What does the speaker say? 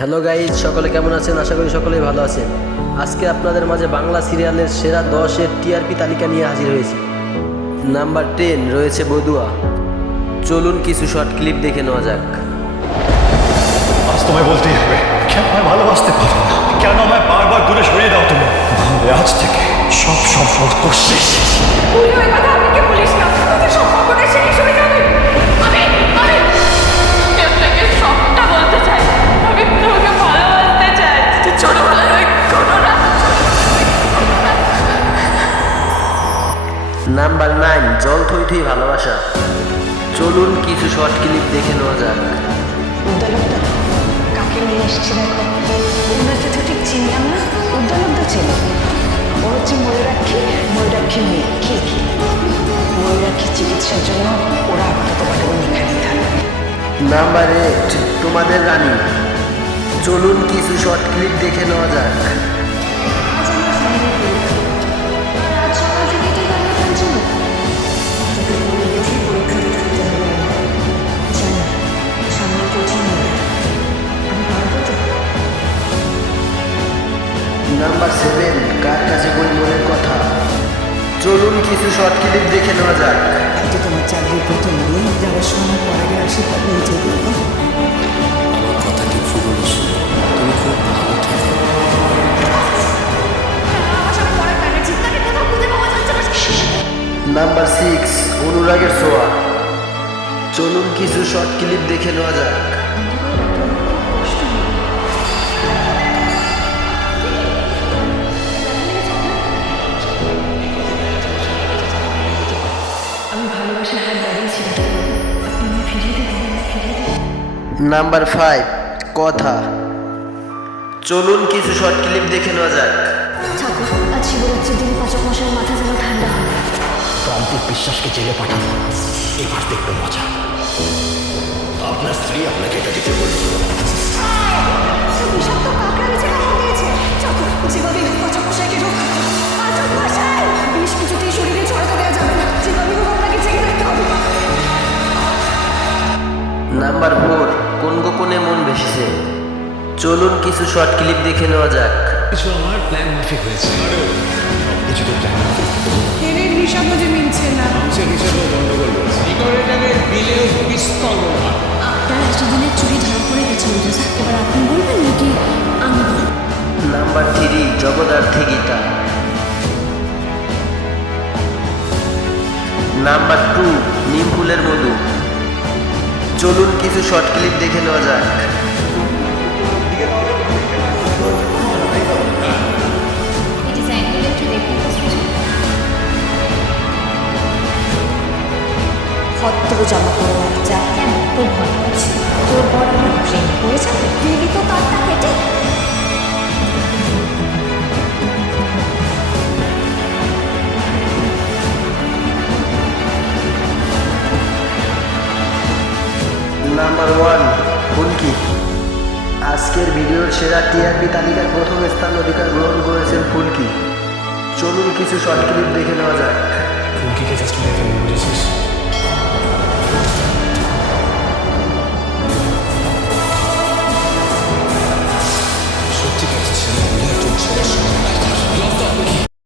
Hello guys, সকলে কেমন আছেন? আশা করি সকলেই ভালো আছেন। আজকে আপনাদের মাঝে বাংলা সিরিয়ালের সেরা 10-এর টিআরপি তালিকা নিয়ে হাজির হয়েছি। নাম্বার 10 রয়েছে বদুয়া। চলুন কিছু শর্ট ক্লিপ দেখে নেওয়া যাক। আজ তোমায় বলতেই হবে, কেন আমায় ভালোবাসতে পারো না? কেন আমায় বারবার দূরে সরিয়ে দাও তুমি? তাহলে আজ থেকে সব সম্পর্ক শেষ। তুই ওই কথা আমাকে বলিস না, তোদের সম্পর্কটা শেষ হয়ে যাবে। আমি আপনাকে সবটা বলতে চাই। আমি তোমাকে ভালোবাসতে চাই। ছোটবেলার ওই ঘটনা। নাম্বার 9 জল থই থই ভালোবাসা। চলুন কিছু শর্ট ক্লিপ দেখে নেওয়া যাক। উদ্দালকদা কাকে নিয়ে এসছি দেখো। ওনাকে তো ঠিক চিনলাম না। উদ্দালকদা ছেলে ও হচ্ছে ময়ূরাক্ষী মেয়ে খিলকি। ময়ূরাক্ষীর চিকিৎসার জন্য ওরা আপাতত পাঠাবেন এখানেই থাকবে। নাম্বার 8 তোমাদের রানী। চলুন কিছু শর্ট ক্লিপ দেখে নেওয়া যাক। আজ সকাল থেকে তুই রান্না টানছো না? তোকে মনে বেঁধে পরীক্ষা দিতে হবে জানি সামনে প্রচুর আমি পারবো তো। নাম্বার 7 কার কাছে বই মনের কথা। চলুন কিছু শর্ট ক্লিপ দেখে নেওয়া যাক। তো তোমার চাকরির প্রথম দিন যাওয়ার সময় পরে গেলে আশীর্বাদ নিয়ে যেতে হবে। আমার কথা ঠিক ফুরোলো ছিল, তুমি খুব ভালো থেকো। আমার সাথে পড়া প্যারেছি, তাকে কোথাও খুঁজে পাওয়া যাচ্ছে না। নাম্বার 6 অনুরাগের ছোঁয়া। চলুন কিছু শর্ট ক্লিপ দেখে নেওয়া যাক। আমি ভালোবাসার হাত দাঁড়িয়েছি ডাক্তারবাবু, আপনি আমায় ফিরিয়ে দেবেন, ফিরিয়ে দেবেন। নাম্বার 5 কথা। চলুন কিছু শর্ট ক্লিপ দেখে নেওয়া যাক। ঠাকুর আজ শিবরাত্রির দিন পাচক মশাইয়ের মাথা যেন ঠান্ডা হয়। প্রান্তিক বিশ্বাসকে জেলে পাঠানো, এবার দেখবে মজা। আপনার স্ত্রী আপনাকে এটা দিতে বলল। বিষাক্ত কাকড়া নিচে কামড় দিয়েছে। ঠাকুর যেভাবে হোক পাচক মশাইকে রক্ষা করুন। পাচক মশাই বিষ কিছুতেই শরীরে ছড়াতে দেওয়া যাবে না। যেভাবে হোক আপনাকে জেগে রাখতে হবে। নাম্বার 4 কোন গোপনে মন ভেসেছে। চলুন কিছু শর্ট ক্লিপ দেখে নেওয়া যাক। কিছু আমার প্ল্যান মাফিক হয়েছে, কিছু তো প্ল্যান মাফিক। তেলের হিসাবও যে মিলছে না। মাংসের হিসেবেও গন্ডগোল রয়েছে। সিগারেটের বিলেও বিস্তর না। আপনার এতদিনের চুরি ধরা পড়ে গেছে ওজা। এবার আপনি বলবেন নাকি আমি বলবো? নাম্বার 3 জগদ্ধাত্রী গীতা। নাম্বার 2 নিম ফুলের মধু। চলুন কিছু শর্ট ক্লিপ দেখে নেওয়া যাক। ভদ্র জামা পরে বাচ্চা কেন তোর ভয় পাচ্ছি? তোর বড় আমার প্রেম পড়ে যাবে, দিবি তো তারটা কেটে। নাম্বার 1 ফুলকি। আজকের ভিডিওর সেরা টিআরপি তালিকার প্রথম স্থান অধিকার গ্রহণ করেছেন ফুলকি। চলুন কিছু শর্ট ক্লিপ দেখে নেওয়া যাক।